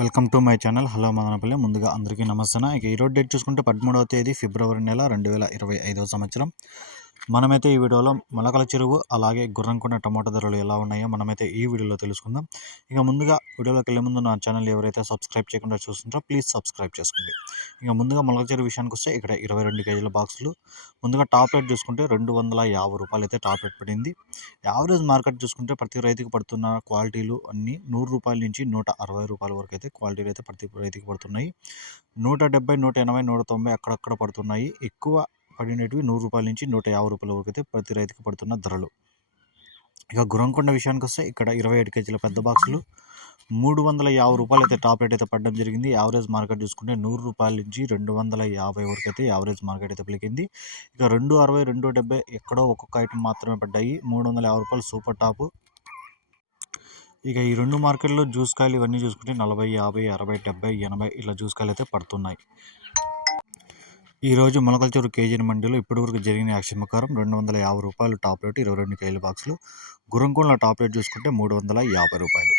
Welcome to my channel. Hello Madanapalle. ముందుగా అందరికీ నమస్తే ఇక ఈరోజు డేట్ చూసుకుంటే పదమూడవ తేదీ ఫిబ్రవరి నెల రెండు వేల ఇరవై ఐదవ సంవత్సరం. మనమైతే ఈ వీడియోలో మొలకల చెరువు అలాగే గుర్రంకొండ టమాటా ధరలు ఎలా ఉన్నాయో మనమైతే ఈ వీడియోలో తెలుసుకుందాం. ఇక ముందుగా వీడియోలోకి వెళ్ళే ముందు నా ఛానల్ ఎవరైతే సబ్స్క్రైబ్ చేయకుండా చూస్తుంటారో ప్లీజ్ సబ్స్క్రైబ్ చేసుకోండి. ఇక ముందుగా మొలకల చెరువు విషయానికి వస్తే ఇక్కడ ఇరవై రెండు కేజీల బాక్సులు. ముందుగా టాప్ రేట్ చూసుకుంటే రెండు వందల యాభై రూపాయలు అయితే టాప్ రేట్ పడింది. యావరేజ్ మార్కెట్ చూసుకుంటే ప్రతి రైతుకు పడుతున్న క్వాలిటీలు అన్నీ నూరు రూపాయల నుంచి నూట అరవై రూపాయల వరకు అయితే క్వాలిటీలు అయితే ప్రతి రైతుకి పడుతున్నాయి. నూట డెబ్బై నూట ఎనభై నూట తొంభై అక్కడక్కడ పడుతున్నాయి. ఎక్కువ పడినవి నూరు రూపాయల నుంచి నూట యాభై రూపాయల వరకు అయితే ప్రతి రైతుకి పడుతున్న ధరలు. ఇక గురంకొండ విషయానికి వస్తే ఇక్కడ ఇరవై ఏడు కేజీల పెద్ద బాక్సులు మూడు వందల యాభై రూపాయలు అయితే టాప్ రేట్ అయితే పడడం జరిగింది. యావరేజ్ మార్కెట్ చూసుకుంటే నూరు రూపాయల నుంచి రెండు వందల యాభై వరకు అయితే యావరేజ్ మార్కెట్ అయితే పలికింది. ఇక రెండు అరవై రెండు డెబ్బై ఎక్కడో ఒక్కొక్క ఐటమ్ మాత్రమే పడ్డాయి. మూడు వందల యాభై రూపాయలు సూపర్ టాప్. ఇక ఈ రెండు మార్కెట్లో జ్యూస్ కాయలు ఇవన్నీ చూసుకుంటే నలభై యాభై అరవై డెబ్బై ఎనభై ఇలా జ్యూస్ కాయలు అయితే పడుతున్నాయి. ఈరోజు మొలకల్చూరు కేజీని మండీలో ఇప్పటివరకు జరిగిన యాక్షన్ ప్రకారం రెండు వందల యాభై రూపాయలు టాప్ రేటు ఇరవై రెండు కేజీల బాక్సులు గురంకొండ టాప్ రేట్ చూసుకుంటే మూడు వందల యాభై రూపాయలు.